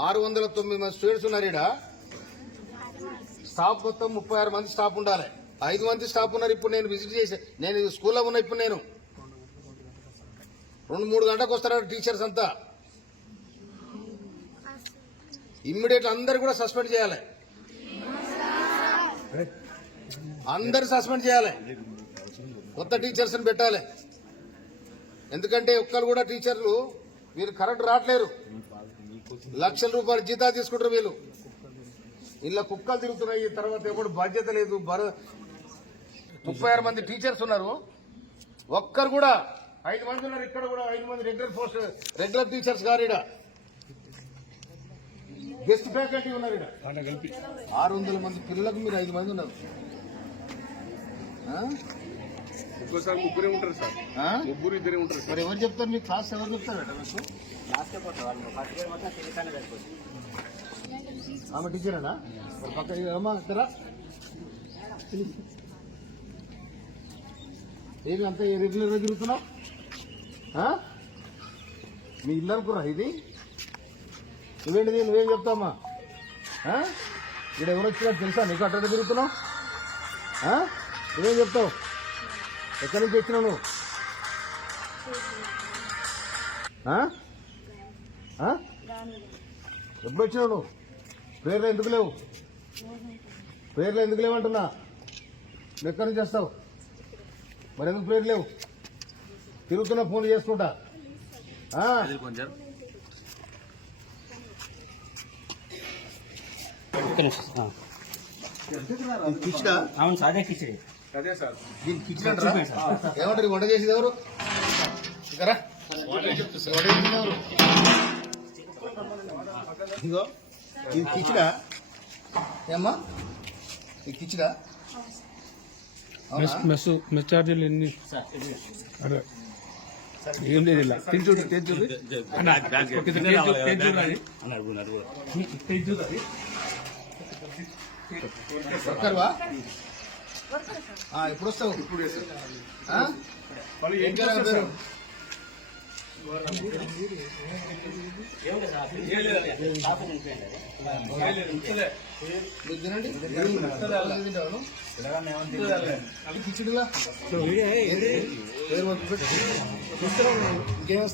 609 మంది స్టూడెంట్స్ ఉన్నారు ఇక్కడ. స్టాఫ్ మొత్తం 36 మంది స్టాఫ్ ఉండాలి. 5 మంది స్టాఫ్ ఉన్నారు. ఇప్పుడు నేను విజిట్ చేసి నేను స్కూల్లో ఉన్నా. ఇప్పుడు నేను 2-3 గంటలకు వస్తారు టీచర్స్ అంతా. ఇమ్మీడియట్ అందరు కూడా సస్పెండ్ చేయాలి. అందరు సస్పెండ్ చేయాలి. కొత్త టీచర్స్ పెట్టాలి. ఎందుకంటే ఒక్కరు కూడా టీచర్లు వీళ్ళు కరెక్ట్ రావట్లేరు. లక్షల రూపాయలు జీతాలు తీసుకుంటారు వీళ్ళు. ఇలా కుక్కలు తిరుగుతున్నాయి. తర్వాత ఎప్పుడు బాధ్యత లేదు. 36 మంది టీచర్స్ ఉన్నారు. ఒక్కరు కూడా 5 మంది ఉన్నారు. ఇక్కడ కూడా 5 మంది రెగ్యులర్ టీచర్స్ గారు. ఇక్కడ గెస్ట్ ఫ్యాకల్టీ ఉన్నారు. ఇక్కడ 600 మంది పిల్లలకు మీరు 5 మంది ఉన్నారు. ఒక్కోసారి ముగ్గురే ఉంటారు సార్. ముగ్గురు ఇద్దరే ఉంటారు. మరి ఎవరు చెప్తారు? మీ క్లాస్ ఎవరు చెప్తారట? మీకు ఆమె టీచరేనా? పక్క అమ్మా ఇద్దరా? ఏమి అంతా రెగ్యులర్గా తిరుగుతున్నావు? మీ ఇల్లు అనుకురా ఇది? నువ్వేంటిది? నువ్వేం చెప్తావమ్మా? ఇక్కడ ఎవరు వచ్చినా తెలుసా నీకు? అట్ట తిరుగుతున్నావు? నువ్వేం చెప్తావు? ఎక్కడి నుంచి వచ్చినావు నువ్వు? ఎప్పుడు వచ్చినావు నువ్వు? పేర్లు ఎందుకు లేవు? పేర్లు ఎందుకు లేవంటున్నా? నువ్వు ఎక్కడి నుంచి వస్తావు? మరి ఎందుకు పేర్లు లేవు? తిరుగుతున్నా ఫోన్లు చేసుకుంటా. కిచడా? అవును సార్, అదే కిచడి. అదే సార్. దీనికి కిచడి అంటారా? ఏమంటారు? వంట చేసేది ఎవరు? ఇక్కడ ఎవరు? ఇగో ఇది కిచడా ఏమ్మా? ఇది కిచడా? మెస్ ఛార్జీలు ఎన్ని? అదే ఏం లేదు. ఇలా తెంచుడు వర్కర్వా? ఎప్పుడు వస్తావు? ఇప్పుడు ఏం పేరు? పేరు తినండి. కిచిడిలా పేరు ఇంకేం వస్తా?